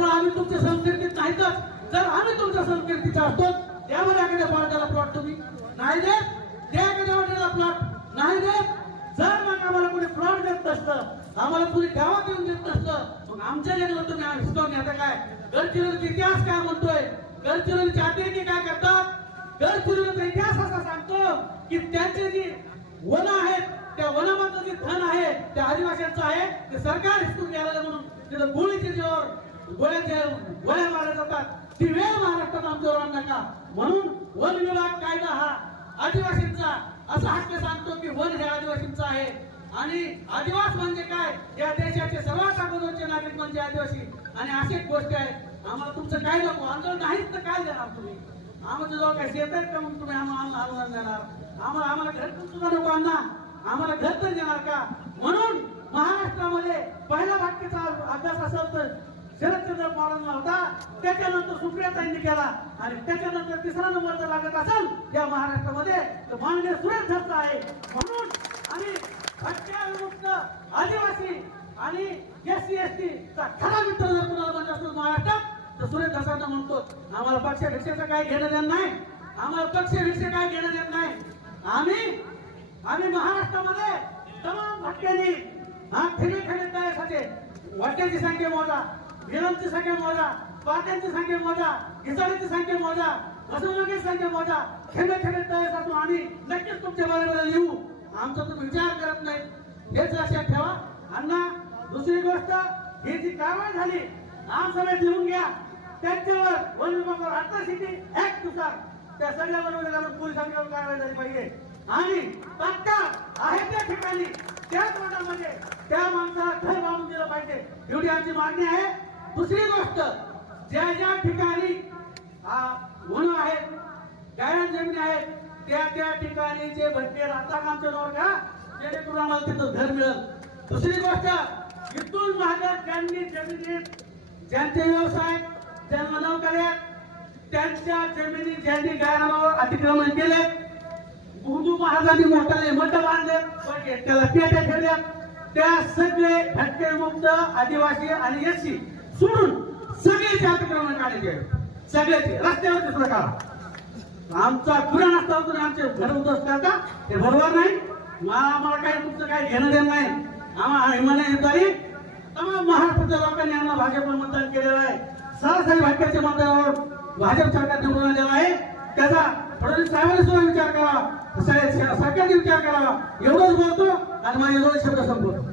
त्याच्यामुळे आम्ही तुमच्या संस्कृतीत नाहीतच. जर आम्ही तुमच्या संस्कृतीचा असतो त्यावर एखाद्या पार्ट्याला प्लॉट तुम्ही नाही देत, त्या एखाद्या वाटेला प्लॉट नाही देत. जर मग आम्हाला कोणी प्लॉट देत नसतं, आम्हाला कोणी गावात येऊन देत नसतं, मग आमच्या जन्म तुम्ही हिसकावून घेता काय? गडचिरोलीचा इतिहास काय म्हणतोय? गडचिरोलीचे अतिथी काय करतात? गडचिरोलीचा इतिहास असा सांगतो की त्यांचे जी वन आहेत त्या वनामधलं जे धन आहे त्या आदिवासींचं आहे, ते सरकार हिसकून घ्यायला म्हणून तिथं गोळीच्या जीवावर गोळ्या मारल्या जातात. ती वेळ महाराष्ट्रात आमच्यावर आणू नका. म्हणून वन विभाग कायदा हा आदिवासींचा असा हक्क सांगतो की वन हे आदिवासींचा आहे. आणि आदिवास म्हणजे काय? या देशाचे सर्वात अगोदरचे नागरिक म्हणजे आदिवासी. आणि अशी एक गोष्ट आहे, आम्हाला तुमचं काय नको, आंदोलन नाहीच तर काय देणार तुम्ही? आम्हाला जवळ काय शेत आहेत का? मग तुम्ही आम्हाला आंदोलन देणार? आम्हाला घर तुमचं नको अण्णा, आम्हाला घर तर देणार का? म्हणून महाराष्ट्रामध्ये पहिला वाक्याचा अभ्यास असेल तर शरदचंद्र पवारांना होता, त्याच्यानंतर सुप्रियाताईंनी केला, आणि त्याच्यानंतर तिसरा नंबर जर लागत असेल या महाराष्ट्रामध्ये तर माननीय सुरेश धस आहे. म्हणून आणि भटक्याविमुक्त आदिवासी आणि SC ST चा खरा मित्र जर कुणाला म्हणत असेल महाराष्ट्रात तर सुरेश धसांना म्हणतो. आम्हाला पक्षापेक्षाचं काय घेणं देणं नाही, आम्हाला पक्षापेक्षा काय घेणं देत नाही. आम्ही महाराष्ट्रामध्ये तमाम भटक्यांनी ठिकाणी तयासाठी वाट्यांची संख्या मोजा, विलंची संख्या मोजा, पाट्यांची संख्या मोजा, घिसाळीची संख्या मोजा, फसवणुकीची संख्या मोजा, खेडे तयासाठी आम्ही नक्कीच तुमच्या बरोबर येऊ. आमचा तुम्ही विचार करत नाही हेच लक्षात ठेवा. अण्णा दुसरी गोष्ट, ही जी कारवाई झाली आमसभेत लिहून घ्या, त्यांच्यावर वन विभागावर 88 ऍक्ट नुसार त्या सगळ्या वन पोलिसांवर कारवाई झाली पाहिजे. आणि तात्काळ आहे त्या ठिकाणी त्याच वनामध्ये त्या माणसाला घर बांधून दिलं पाहिजे, एवढी आमची मागणी आहे. दुसरी गोष्ट, ज्या ज्या ठिकाणी वन आहेत, गायन जमीन आहेत, त्या ठिकाणी जे भटके राहतात आमच्या नावावर का, जेणेकरून आम्हाला तिथं घर मिळेल. दुसरी गोष्ट, इथून मागे ज्यांनी जमिनीत ज्यांचे व्यवसाय ज्यांना नोकऱ्या त्यांच्या जमिनी ज्यांनी गायनावर अतिक्रमण केले, हिंदू महाराजांनी मोठाले मठ बांधले, त्याला पेट्या ठेवल्या, त्या सगळे भटके मुक्त आदिवासी आणि SC सोडून सगळेचे अतिक्रमण काढायचे, सगळ्याचे रस्त्यावर दुसरं काढा. आमचा खुरा नसता तुम्ही आमचे घर उद्ध्वस्त करता, ते बरोबर नाही. आम्हाला काही तुमचं काही घेणं देणं नाही. आम्हाला तमाम महाराष्ट्राच्या लोकांनी आम्हाला भाजपवर मतदान केलेलं आहे. सरासरी भटक्याच्या मतदानावर भाजप सरकार निवडून आलेलं आहे. त्याचा फडणवीस साहेबांनी सुद्धा विचार करावा, सरकारने विचार करावा. एवढंच बोलतो आणि माझे दोन शब्द संपवतो.